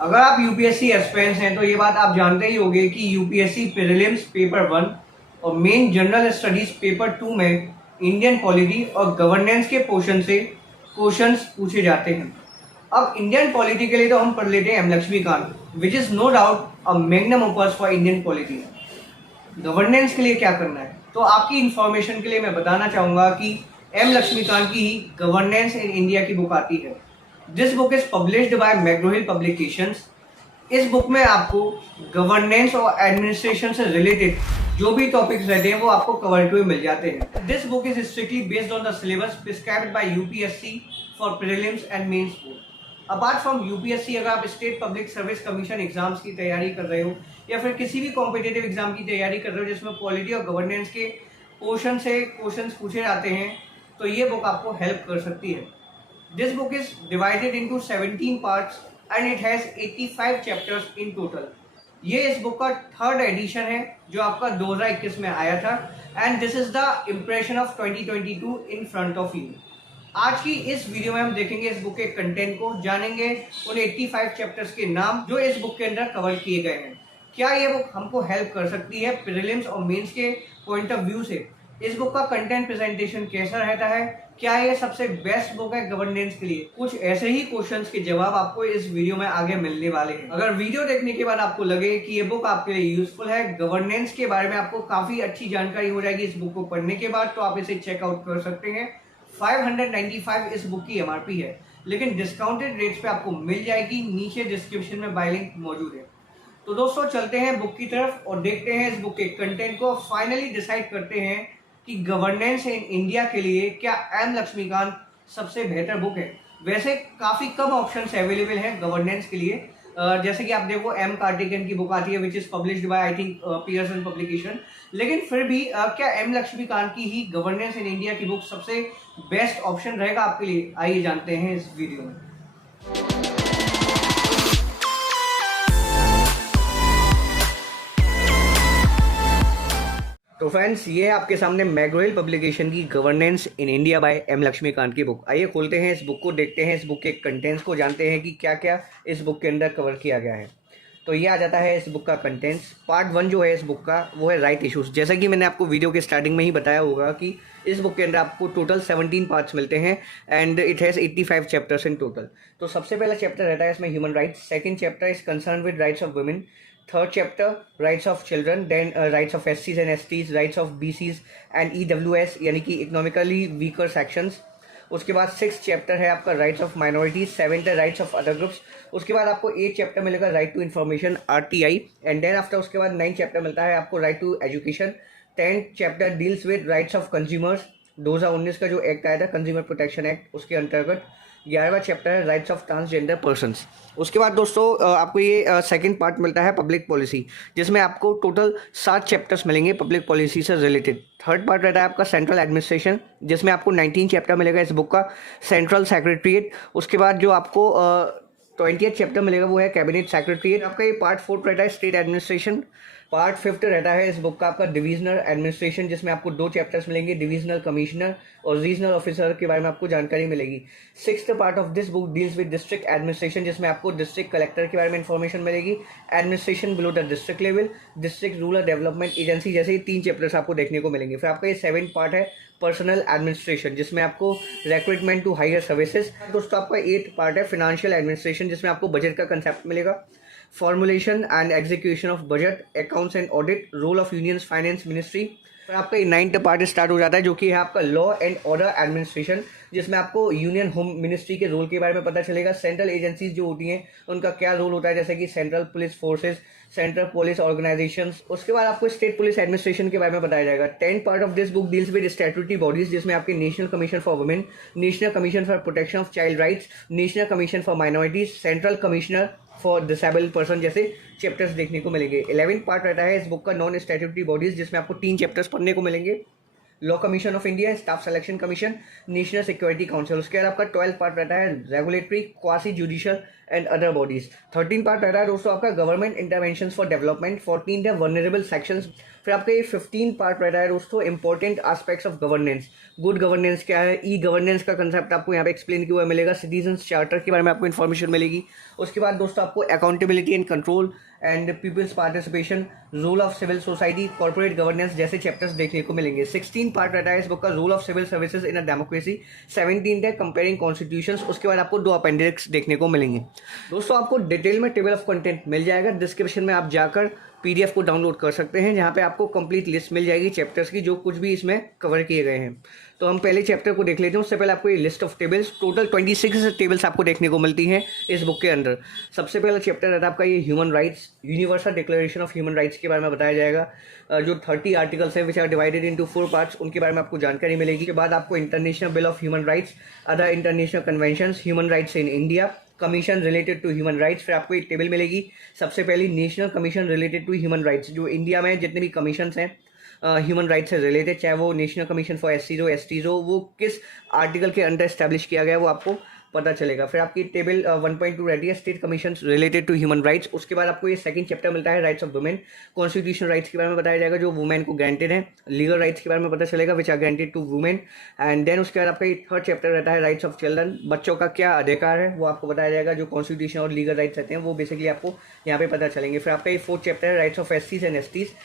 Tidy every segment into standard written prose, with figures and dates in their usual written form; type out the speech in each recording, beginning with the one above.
अगर आप UPSC aspirants हैं तो ये बात आप जानते ही होंगे कि यूपीएससी प्रीलिम्स पेपर 1 और मेन जनरल स्टडीज पेपर 2 में इंडियन पॉलिटी और गवर्नेंस के पोर्शन से क्वेश्चंस पूछे जाते हैं। अब इंडियन पॉलिटी के लिए तो हम पढ़ लेते हैं M Laxmikanth, which is no doubt a magnum opus for Indian polity. Governance के लिए क्या करना है, तो आपकी इंफॉर्मेशन के लिए मैं बताना चाहूंगा कि एम लक्ष्मीकांत की गवर्नेंस इन इंडिया की बुक आती है। This book is published by McGraw Hill publications. इस बुक में आपको गवर्नेंस और एडमिनिस्ट्रेशन से रिलेटेड जो भी टॉपिक्स रहते हैं वो आपको कवर हुए मिल जाते हैं। This book is strictly based on the syllabus prescribed by UPSC for prelims and mains board. Apart from UPSC, अगर आप state public service commission exams की तैयारी कर रहे हो या फिर किसी भी कॉम्पिटेटिव एग्जाम की तैयारी कर रहे हो जिसमें पॉलिटी और गवर्नेंस के पोर्शन से क्वेश्चंस पूछे जाते हैं, तो ये बुक आपको हेल्प कर सकती है। This book is divided into 17 parts and it has 85 chapters in total. ये इस बुक का थर्ड एडिशन है जो आपका 2021 में आया था and this is the impression of 2022 in front of you. आज की इस वीडियो में हम देखेंगे इस बुक के कंटेंट को, जानेंगे उन 85 चैप्टर्स के नाम जो इस बुक के अंदर कवर किए गए हैं। क्या ये बुक हमको हेल्प कर सकती है प्रीलिम्स और मेंस के पॉइंट ऑफ व्यू से? इस बुक का कंटेंट प्रेजेंटेशन कैसा रहता है? क्या ये सबसे बेस्ट बुक है गवर्नेंस के लिए? कुछ ऐसे ही क्वेश्चंस के जवाब आपको इस वीडियो में आगे मिलने वाले हैं। अगर वीडियो देखने के बाद आपको लगे कि ये बुक आपके लिए यूजफुल है, गवर्नेंस के बारे में आपको काफी अच्छी जानकारी हो जाएगी इस बुक को पढ़ने के बाद, तो आप इसे चेकआउट कर सकते हैं। 595 इस बुक की एमआरपी है, लेकिन डिस्काउंटेड रेट्स पे आपको मिल जाएगी। नीचे डिस्क्रिप्शन में बाय लिंक मौजूद है। तो दोस्तों चलते हैं बुक की तरफ और देखते हैं इस बुक के कंटेंट को। फाइनली डिसाइड करते हैं कि गवर्नेंस इन इंडिया के लिए क्या एम लक्ष्मीकांत सबसे बेहतर बुक है। वैसे काफी कम ऑप्शंस अवेलेबल हैं गवर्नेंस के लिए, जैसे कि आप देखो एम कार्टिकन की बुक आती है which is published bye I think Pearson publication, लेकिन फिर भी क्या एम लक्ष्मीकांत की ही गवर्नेंस इन इंडिया की बुक सबसे बेस्ट ऑप्शन रहेगा आपके लिए? आइए जानते हैं इस वीडियो में। तो फ्रेंड्स, ये है आपके सामने मैग्रो-हिल पब्लिकेशन की governance in India by M Laxmikanth की बुक। आइए खोलते हैं इस बुक को, देखते हैं इस बुक के कंटेंट्स को, जानते हैं कि क्या क्या इस बुक के अंदर कवर किया गया है। तो ये आ जाता है इस बुक का कंटेंट्स। पार्ट 1 जो है इस बुक का वो है राइट इश्यूज। जैसा कि मैंने आपको वीडियो के स्टार्टिंग में ही बताया होगा कि इस बुक के अंदर आपको टोटल 17 पार्ट्स मिलते हैं and it has 85 chapters in total. तो सबसे पहला चैप्टर रहता है इसमें human rights. Second chapter is concern with rights of women. Third chapter rights of children, then rights of एससीज and STs, rights of BCs and EWS यानी कि economically weaker sections. उसके बाद 6th चैप्टर है आपका राइट्स ऑफ माइनॉरिटीज। 7th है rights of other groups. उसके बाद आपको 8th चैप्टर मिलेगा right to information RTI and then after उसके बाद 9th चैप्टर मिलता है आपको right to education. 10th chapter deals with rights of consumers. 2019 का जो एक्ट आया था कंज्यूमर प्रोटेक्शन एक्ट, उसके अंतर्गत 11वां चैप्टर है राइट्स ऑफ ट्रांसजेंडर पर्सन्स। उसके बाद दोस्तों आपको ये सेकंड पार्ट मिलता है पब्लिक पॉलिसी, जिसमें आपको टोटल 7 चैप्टर्स मिलेंगे पब्लिक पॉलिसी से रिलेटेड। थर्ड पार्ट रहता है आपका सेंट्रल एडमिनिस्ट्रेशन, जिसमें आपको 19 चैप्टर मिलेगा इस बुक का, सेंट्रल सेक्रेटरीट। उसके बाद जो आपको 20th चैप्टर मिलेगा वो है कैबिनेट सेक्रेटरीट। आपका ये पार्ट 4 रहता है स्टेट एडमिनिस्ट्रेशन। पार्ट 5 रहता है इस बुक का आपका डिविजनल एडमिनिस्ट्रेशन, जिसमें आपको 2 चैप्टर्स मिलेंगे, डिविजनल कमिश्नर और रीजनल ऑफिसर के बारे में आपको जानकारी मिलेगी। 6th part of this book deals with district administration, जिसमें आपको डिस्ट्रिक्ट कलेक्टर के बारे में इंफॉर्मेशन मिलेगी, administration below the district level, district rural development agency, जैसे ही 3 चैप्टर्स आपको देखने को मिलेंगे। फिर आपका ये 7th पार्ट है पर्सनल एडमिनिस्ट्रेशन, जिसमें आपको रिक्रूटमेंट टू हायर सर्विसेज। दोस्तों आपका 8th पार्ट है फाइनेंशियल एडमिनिस्ट्रेशन, जिसमें आपको बजट का कंसेप्ट मिलेगा, formulation and execution of budget, accounts and audit, role of unions finance ministry. फिर आपका 9th पार्ट स्टार्ट हो जाता है जो कि है आपका लॉ एंड ऑर्डर एडमिनिस्ट्रेशन, जिसमें आपको यूनियन होम मिनिस्ट्री के रोल के बारे में पता चलेगा। सेंट्रल एजेंसीज जो होती हैं उनका क्या रोल होता है, जैसे कि central police forces, central police organisations. उसके बाद आपको स्टेट पुलिस एडमिनिस्ट्रेशन के बारे में बताया जाएगा। 10th part of this book deals with statutory bodies, जिसमें आपके national commission for women, national commission for protection of child rights, national commission for minorities, central commissioner for disabled person जैसे chapters देखने को मिलेंगे। 11th पार्ट रहता है इस book का नॉन स्टैट्यूटरी बॉडीज, जिसमें आपको 3 चैप्टर्स पढ़ने को मिलेंगे। Law commission of India, staff selection commission, national security council. उसके बाद आपका 12 पार्ट रहता है regulatory, quasi judicial and other bodies. 13 part रहता है दोस्तों आपका गवर्नमेंट इंटरवेंशन फॉर डेवलपमेंट। 14 है वनरेबल सेक्शंस। फिर आपका ये 15 पार्ट रहता है दोस्तों important aspects of governance. Good governance क्या है, ई गवर्नेंस का कंसेप्ट आपको यहाँ पे एक्सप्लेन किया हुआ मिलेगा, सिटीजन्स चार्टर के बारे में आपको इन्फॉर्मेशन मिलेगी। उसके बाद दोस्तों आपको accountability and control and people's participation, role of civil society, corporate governance जैसे चैप्टर्स देखने को मिलेंगे। 16 पार्ट रहता है इस बुक का role of civil services in a democracy. 17 है कंपेयरिंग कॉन्स्टिट्यूशंस। उसके बाद आपको 2 अपेंडिक्स देखने को मिलेंगे। दोस्तों आपको डिटेल में टेबल ऑफ कंटेंट मिल जाएगा, डिस्क्रिप्शन में आप जाकर PDF को डाउनलोड कर सकते हैं, जहाँ पे आपको कंप्लीट लिस्ट मिल जाएगी चैप्टर्स की जो कुछ भी इसमें कवर किए गए हैं। तो हम पहले चैप्टर को देख लेते हैं। उससे पहले आपको ये list of tables, total 26 tables आपको देखने को मिलती हैं इस बुक के अंदर। सबसे पहला चैप्टर रहता है आपका ये human rights, universal declaration of human rights के बारे में बताया जाएगा। जो 30 आर्टिकल्स हैं which are divided into 4 parts, उनके बारे में आपको जानकारी मिलेगी। उसके बाद आपको international bill of human rights, other international conventions, human rights in India, commission related to human rights. फिर आपको एक टेबल मिलेगी सबसे पहली national commission related to human rights, जो इंडिया में जितने भी कमीशन हैं ह्यूमन राइट्स से रिलेटेड, चाहे वो नेशनल कमीशन फॉर SCs हो, STs हो, वो किस आर्टिकल के अंडर एस्टैब्लिश किया गया है वो आपको पता चलेगा। फिर आपकी टेबल 1.2 रहती है state commission related to human rights. उसके बाद आपको ये सेकंड चैप्टर मिलता है rights of women, constitutional rights के बारे में बताया जाएगा जो वुमेन को ग्रांटेड है, लीगल राइट्स के बारे में पता चलेगा which are granted to women. And then उसके बाद आपका ये थर्ड चैप्टर रहता है राइट्स ऑफ चिल्ड्रन, बच्चों का क्या अधिकार है वो आपको बताया जाएगा। जो कॉन्स्टिट्यूशन और लीगल राइट्स रहते हैं वो बेसिकली आपको यहाँ पे पता चलेंगे। फिर आपका ये फोर्थ चैप्टर है rights of SCs and STs।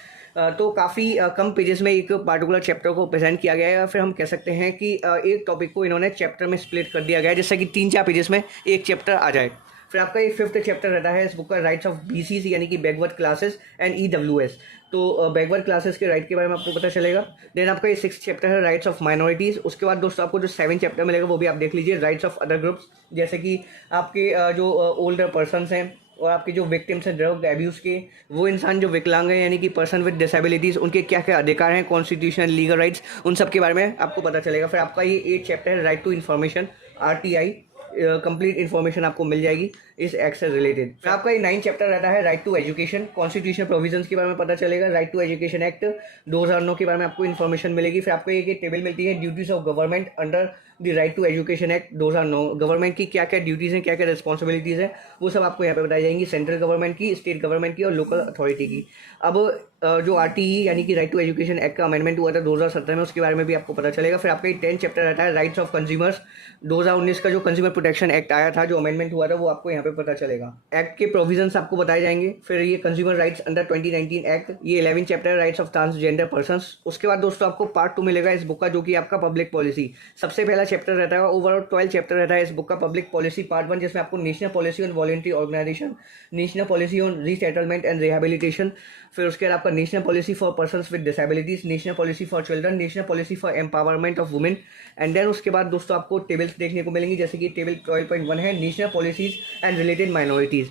तो काफ़ी कम पेजेस में एक पार्टिकुलर चैप्टर को प्रेजेंट किया गया है। फिर हम कह सकते हैं कि एक टॉपिक को इन्होंने चैप्टर में स्प्लिट कर दिया गया है, जिससे कि 3-4 पेजेस में एक चैप्टर आ जाए। फिर आपका ये फिफ्थ चैप्टर रहता है इस बुक का राइट्स ऑफ BCs यानी कि बैकवर्ड क्लासेस एंड EWS। तो बैकवर्ड क्लासेस के राइट के बारे में आपको पता चलेगा। देन आपका ये 6th चैप्टर है राइट्स ऑफ माइनॉरिटीज़। उसके बाद दोस्तों आपको जो 7th चैप्टर मिलेगा वो भी आप देख लीजिए, राइट्स ऑफ अदर ग्रुप्स, जैसे कि आपके जो ओल्डर पर्सनस हैं और आपके जो विक्टिम्स हैं ड्रग एब्यूज़ के, वो इंसान जो विकलांग हैं यानी कि पर्सन विद डिसेबिलिटीज़, उनके क्या क्या अधिकार हैं, कॉन्स्टिट्यूशन, लीगल राइट्स, उन सब के बारे में आपको पता चलेगा। फिर आपका ये 8th चैप्टर है right to information, RTI, complete information आपको मिल जाएगी इस एक्ट से रिलेटेड। फिर आपका ये 9th चैप्टर रहता है right to education, constitution provisions के बारे में पता चलेगा। राइट टू एजुकेशन एक्ट 2009 के बारे में आपको इन्फॉर्मेशन मिलेगी। फिर आपको एक टेबल मिलती है duties of government under the right to education act 2009। Government की क्या क्या ड्यूटीज़ हैं, क्या क्या रिस्पॉन्सिबिलिटीज़ हैं, वो सब आपको यहाँ पे बताई जाएंगी, सेंट्रल गवर्नमेंट की, स्टेट गवर्नमेंट की और लोकल अथॉरिटी की। अब जो RTE यानी कि राइट टू एजुकेशन एक्ट का अमेंडमेंट हुआ था 2017 में, उसके बारे में भी आपको पता चलेगा। फिर आपका 10th चैप्टर रहता है राइट्स ऑफ कंज्यूमर्स, 2019 का जो कंज्यूमर प्रोटेक्शन एक्ट आया था, जो अमेंडमेंट हुआ था, वो आपको यहाँ पे पता चलेगा। एक्ट के प्रोविजंस आपको बताए जाएंगे। फिर ये कंज्यूमर राइट्स अंडर 2019 एक्ट, ये 11th chapter rights of transgender persons. उसके बाद दोस्तों आपको पार्ट 2 मिलेगा इस बुक का, जो कि आपका पब्लिक पॉलिसी। सबसे पहला चैप्टर रहता है, ओवरऑल 12 चैप्टर रहता है इस बुक का पब्लिक पॉलिसी पार्ट 1, जिसमें आपको national policy on voluntary organisation, national policy on resettlement and rehabilitation, फिर उसके बाद आपका national policy for persons with disabilities, national policy for children, national policy for empowerment of women. And then उसके बाद दोस्तों आपको टेबल्स देखने को मिलेंगी, जैसे कि टेबल 12.1 है national policies and related minorities.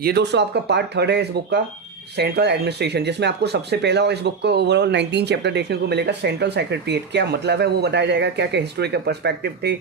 ये दोस्तों आपका पार्ट 3 है इस बुक का, सेंट्रल एडमिनिस्ट्रेशन, जिसमें आपको सबसे पहला और इस बुक को ओवरऑल 19 चैप्टर देखने को मिलेगा। सेंट्रल सेक्रेटरीट क्या मतलब है वो बताया जाएगा, क्या क्या हिस्टोरिकल पर्सपेक्टिव थे,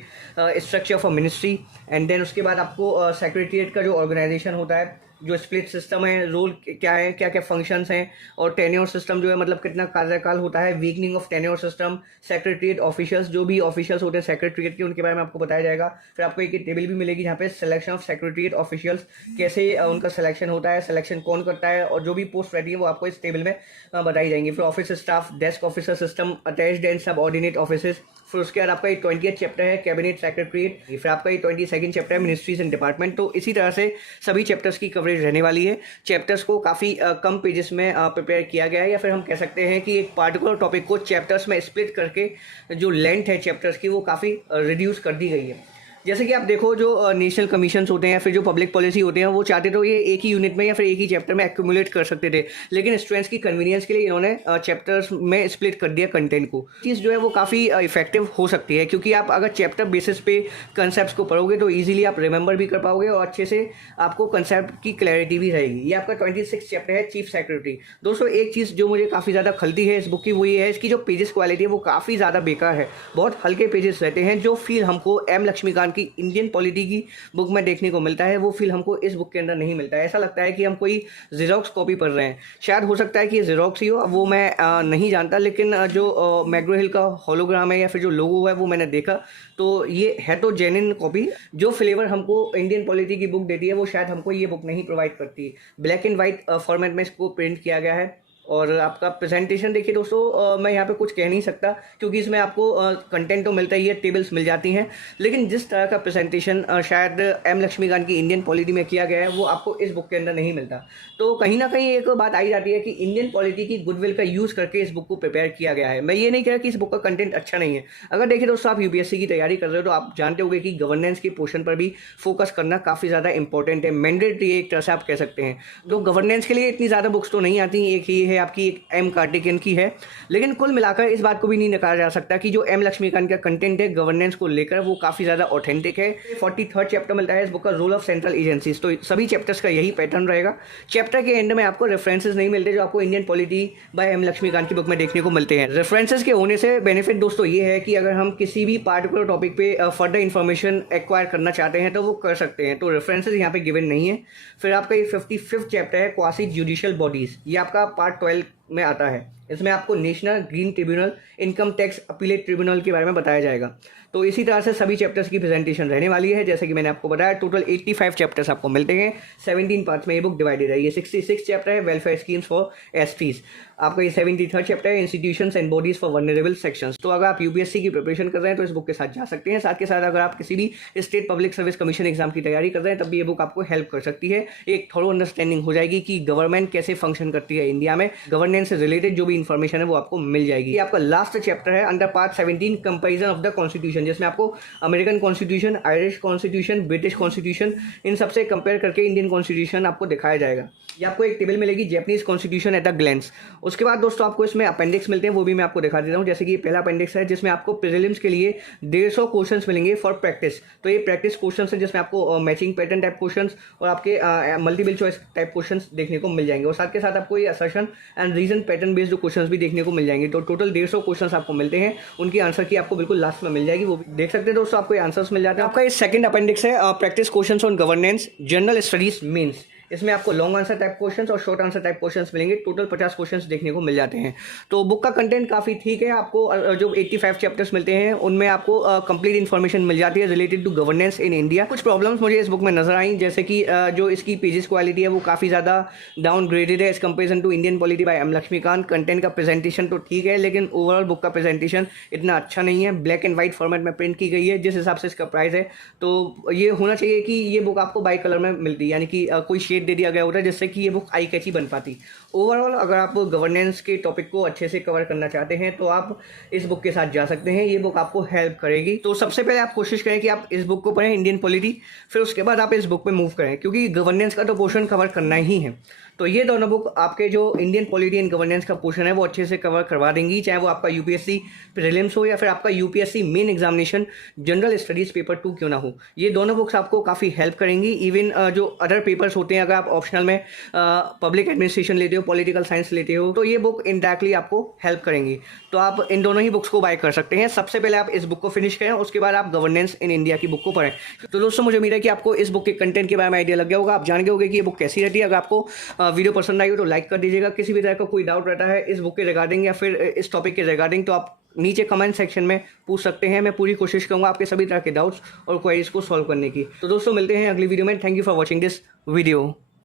structure of a ministry. And then उसके बाद आपको सेक्रेटरीट का जो ऑर्गेनाइजेशन होता है, जो स्प्लिट सिस्टम है, रोल क्या है, क्या क्या फंक्शंस हैं, और टेन्योर सिस्टम जो है मतलब कितना कार्यकाल होता है, weakening of tenure system, secretariat officials, जो भी ऑफिशियल्स होते हैं सेक्रेटरीट के, उनके बारे में आपको बताया जाएगा। फिर आपको एक टेबल भी मिलेगी जहाँ पे सिलेक्शन ऑफ सेक्रेटरीट ऑफिशियल्स, कैसे उनका सिलेक्शन होता है, सिलेक्शन कौन करता है, और जो भी पोस्ट रहती है वो आपको इस टेबल में बताई जाएंगी। फिर office staff, desk officer system, attached and सब ऑर्डिनेट ऑफिस। फिर उसके बाद आपका ये 20th चैप्टर है कैबिनेट सेक्रेटरीट। फिर आपका ये 22nd चैप्टर है मिनिस्ट्रीज एंड डिपार्टमेंट। तो इसी तरह से सभी चैप्टर्स की कवरेज रहने वाली है। चैप्टर्स को काफ़ी कम पेजेस में प्रिपेयर किया गया है, या फिर हम कह सकते हैं कि एक पार्टिकुलर टॉपिक को चैप्टर्स में स्प्लिट करके जो लेंथ है चैप्टर्स की वो काफ़ी रिड्यूस कर दी गई है। जैसे कि आप देखो, जो नेशनल कमीशंस होते हैं या फिर जो पब्लिक पॉलिसी होते हैं, वो चाहते तो ये एक ही यूनिट में या फिर एक ही चैप्टर में एक्यूमुलेट कर सकते थे, लेकिन स्टूडेंट्स की कन्वीनियंस के लिए इन्होंने चैप्टर्स में स्प्लिट कर दिया कंटेंट को। चीज़ जो है वो काफ़ी इफेक्टिव हो सकती है, क्योंकि आप अगर चैप्टर बेसिस पे कंसेप्ट को पढ़ोगे तो ईजिली आप रिमेंबर भी कर पाओगे और अच्छे से आपको कंसेप्ट की क्लैरिटी भी रहेगी। ये आपका 26 चैप्टर है चीफ सेक्रेटरी। दोस्तों एक चीज़ जो मुझे काफ़ी ज़्यादा खलती है इस बुक की, वो ये है इसकी जो पेजेस क्वालिटी है वो काफ़ी ज़्यादा बेकार है। बहुत हल्के पेजेस रहते हैं, जो फील हमको M लक्ष्मीकांत की इंडियन पॉलिटी की बुक में देखने को मिलता है वो फील हमको इस बुक के अंदर नहीं मिलता है। ऐसा लगता है कि हम कोई जीरोक्स कॉपी पढ़ रहे हैं। शायद हो सकता है कि ये जीरोक्स ही हो, वो मैं नहीं जानता, लेकिन जो मैग्रो हिल का होलोग्राम है या फिर जो लोगो है वो मैंने देखा, तो ये है तो जेन्युइन कॉपी। जो फ्लेवर हमको इंडियन पॉलिटी की बुक देती है वो शायद हमको ये बुक नहीं प्रोवाइड करती। ब्लैक एंड वाइट फॉर्मेट में इसको प्रिंट किया गया है। और आपका प्रेजेंटेशन देखिए दोस्तों, मैं यहाँ पे कुछ कह नहीं सकता क्योंकि इसमें आपको कंटेंट तो मिलता ही है, टेबल्स मिल जाती हैं, लेकिन जिस तरह का प्रेजेंटेशन शायद एम लक्ष्मीकांत की इंडियन पॉलिटी में किया गया है वो आपको इस बुक के अंदर नहीं मिलता। तो कहीं ना कहीं एक बात आई जाती है कि इंडियन पॉलिटी की गुडविल का यूज़ करके इस बुक को प्रिपेयर किया गया है। मैं ये नहीं कह रहा कि इस बुक का कंटेंट अच्छा नहीं है। अगर देखिए दोस्तों, आप यूपीएससी की तैयारी कर रहे हो तो आप जानते होंगे कि गवर्नेंस के पोर्शन पर भी फोकस करना काफ़ी ज़्यादा इंपॉर्टेंट है, मैंडेटरी एक तरह से आप कह सकते हैं। तो गवर्नेंस के लिए इतनी ज़्यादा बुक्स तो नहीं आती, एक ही है आपकी एक एम कार्तिकेयन की है, लेकिन कुल मिलाकर इस बात को भी नहीं नकारा जा सकता कि जो एम लक्ष्मीकांत का कंटेंट है गवर्नेंस को लेकर वो काफ़ी ज़्यादा ऑथेंटिक है। 43rd चैप्टर मिलता है इस बुक का, रोल ऑफ सेंट्रल एजेंसीज। तो सभी चैप्टर्स का यही पैटर्न रहेगा। चैप्टर के एंड में आपको रेफरेंसेस नहीं मिलते जो आपको Indian polity by M Laxmikanth की बुक में देखने को मिलते हैं। रेफरेंसेस के होने से बेनिफिट दोस्तों ये है कि अगर हम किसी भी पार्टिकुलर टॉपिक पे फर्दर इन्फॉर्मेशन एक्वायर करना चाहते हैं तो वो कर सकते हैं। तो रेफरेंसेस यहाँ पे गिवन नहीं है। फिर आपका ये 55th चैप्टर है क्वासी जुडिशियल बॉडीज, ये आपका पार्ट 12 में आता है। इसमें आपको national green tribunal, income tax appellate tribunal के बारे में बताया जाएगा। तो इसी तरह से सभी चैप्टर्स की प्रेजेंटेशन रहने वाली है। जैसे कि मैंने आपको बताया, टोटल 85 चैप्टर्स आपको मिलते हैं। 17 पार्ट्स में ये बुक डिवाइडेड है। ये 66 चैप्टर है वेलफेयर स्कीम्स फॉर एसटीज। आपका ये 73rd चैप्टर है institutions and bodies for vulnerable sections. तो अगर आप यूपीएससी की प्रिपरेशन कर रहे हैं तो इस बुक के साथ जा सकते हैं। साथ के साथ अगर आप किसी भी state public service commission exam की तैयारी कर रहे हैं तब भी ये बुक आपको हेल्प कर सकती है। एक थोड़ा अंडरस्टैंडिंग हो जाएगी कि गवर्नमेंट कैसे फंक्शन करती है इंडिया में, गवर्नेंस से रिलेटेड जो भी इंफॉर्मेशन है वो आपको मिल जाएगी। ये आपका लास्ट चैप्टर है under part 17 comparison of the constitution, जिसमें आपको American constitution, Irish constitution, British constitution, इन सबसे कंपेयर करके इंडियन कॉन्स्टिट्यूशन आपको दिखाया जाएगा। ये आपको एक टेबल मिलेगी Japanese constitution at a glance. उसके बाद दोस्तों आपको इसमें अपेंडिक्स मिलते हैं, वो भी मैं आपको दिखा देता हूँ। जैसे कि पहला अपेंडिक्स है जिसमें आपको प्रीलिम्स के लिए 150 क्वेश्चंस मिलेंगे फॉर प्रैक्टिस। तो ये प्रैक्टिस क्वेश्चंस है जिसमें आपको मैचिंग पैटर्न टाइप क्वेश्चंस और आपके मल्टीपल चॉइस टाइप क्वेश्चंस देखने को मिल जाएंगे। और साथ के साथ आपको ये assertion and reason pattern based questions भी देखने को मिल जाएंगे। तो टोटल 150 क्वेश्चंस आपको मिलते हैं, उनकी आंसर की आपको बिल्कुल लास्ट में मिल जाएगी, वो भी देख सकते हैं दोस्तों। आपको आंसर्स मिल जाते हैं। आपका ये सेकंड अपेंडिक्स है practice questions on governance general studies mains. इसमें आपको लॉन्ग आंसर टाइप क्वेश्चंस और शॉर्ट आंसर टाइप क्वेश्चंस मिलेंगे। टोटल 50 क्वेश्चंस देखने को मिल जाते हैं। तो बुक का कंटेंट काफ़ी ठीक है। आपको जो 85 चैप्टर्स मिलते हैं उनमें आपको कंप्लीट इन्फॉर्मेशन मिल जाती है related to governance in India. कुछ प्रॉब्लम्स मुझे इस बुक में नजर आई, जैसे कि जो इसकी पेजेस क्वालिटी है वो काफ़ी ज़्यादा डाउनग्रेडेड है as comparison to Indian polity by M Laxmikanth. Content का प्रेजेंटेशन तो ठीक है, लेकिन ओवरऑल बुक का प्रेजेंटेशन इतना अच्छा नहीं है। ब्लैक एंड व्हाइट फॉर्मेट में प्रिंट की गई है जिस हिसाब से इसका प्राइस है। तो ये होना चाहिए कि ये बुक आपको बाई कलर में मिलती है, यानी कि कोई शेड दे दिया गया होता है जिससे कि ये बुक आई कैची बन पाती। ओवरऑल अगर आप गवर्नेंस के टॉपिक को अच्छे से कवर करना चाहते हैं तो आप इस बुक के साथ जा सकते हैं। ये बुक आपको हेल्प करेगी। तो सबसे पहले आप कोशिश करें कि आप इस बुक को पढ़ें, इंडियन पॉलिटी, फिर उसके बाद आप इस बुक पे मूव करें, क्योंकि गवर्नेंस का तो पोर्शन कवर करना ही है। तो ये दोनों बुक आपके जो इंडियन पॉलिटी एंड गवर्नेंस का पोर्शन है वो अच्छे से कवर करवा देंगी, चाहे वो आपका यूपीएससी प्रीलिम्स हो या फिर आपका UPSC main examination general studies paper 2 क्यों ना हो। ये दोनों बुक्स आपको काफ़ी हेल्प करेंगी। इवन जो अदर पेपर्स होते हैं, अगर आप ऑप्शनल में पब्लिक एडमिनिस्ट्रेशन लेते हो, पॉलिटिकल साइंस लेते हो, तो ये बुक इंडायरेक्टली आपको हेल्प करेंगी। तो आप इन दोनों ही बुक्स को बाय कर सकते हैं। सबसे पहले आप इस बुक को फिनिश करें, उसके बाद आप गवर्नेंस इन इंडिया की बुक को पढ़ें। तो दोस्तों मुझे उम्मीद है कि आपको इस बुक के कंटेंट के बारे में आइडिया लग गया होगा। आप जान गए होंगे कि ये बुक कैसी रहती है। अगर आपको वीडियो पसंद आई हो तो लाइक कर दीजिएगा। किसी भी तरह का कोई डाउट रहता है इस बुक के रिगार्डिंग या फिर इस टॉपिक के रिगार्डिंग तो आप नीचे कमेंट सेक्शन में पूछ सकते हैं। मैं पूरी कोशिश करूंगा आपके सभी तरह के डाउट्स और क्वेरीज को सॉल्व करने की। तो दोस्तों मिलते हैं अगली वीडियो में। Thank you for watching this video.